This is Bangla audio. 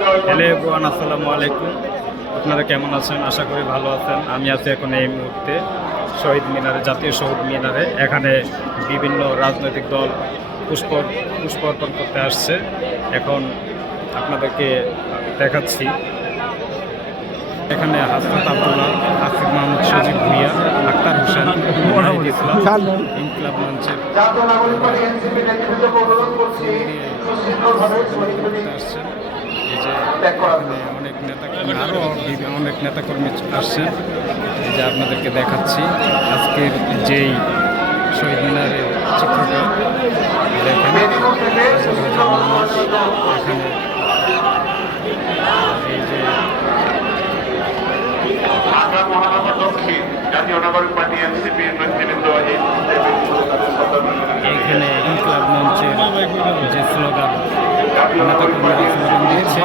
হ্যালো এভরিওয়ান, আসসালামু আলাইকুম। আপনারা কেমন আছেন? আশা করি ভালো আছেন। আমি আছি এখন এই মুহূর্তে শহীদ মিনারে, জাতীয় শহীদ মিনারে। এখানে বিভিন্ন রাজনৈতিক দল পুষ্প অর্পণ করতে আসছে। এখন আপনাদেরকে দেখাচ্ছি। এখানে হাসনাত আব্দুল্লাহ, আসিফ মাহমুদ, সজীব ভুঁইয়া, আক্তার হোসেন, নাহিদ ইসলাম, ইনকিলাব মঞ্চের আসছেন। এই যে এখানে অনেক নেতাকর্মী, আরও অনেক নেতাকর্মী আসছেন। এই যে আপনাদেরকে দেখাচ্ছি আজকের যেই শহীদ মিনারের চিত্রটা দেখেন। হাজার হাজার মানুষ এখানে। এই যে ঢাকা মহানগর দক্ষিণ জাতীয় নাগরিক পার্টি এনসিপির নেতৃবৃন্দ এইখানে ইনকিলাব মঞ্চের যে স্লোগান, নেতাকর্মীরা স্লোগান দিচ্ছে।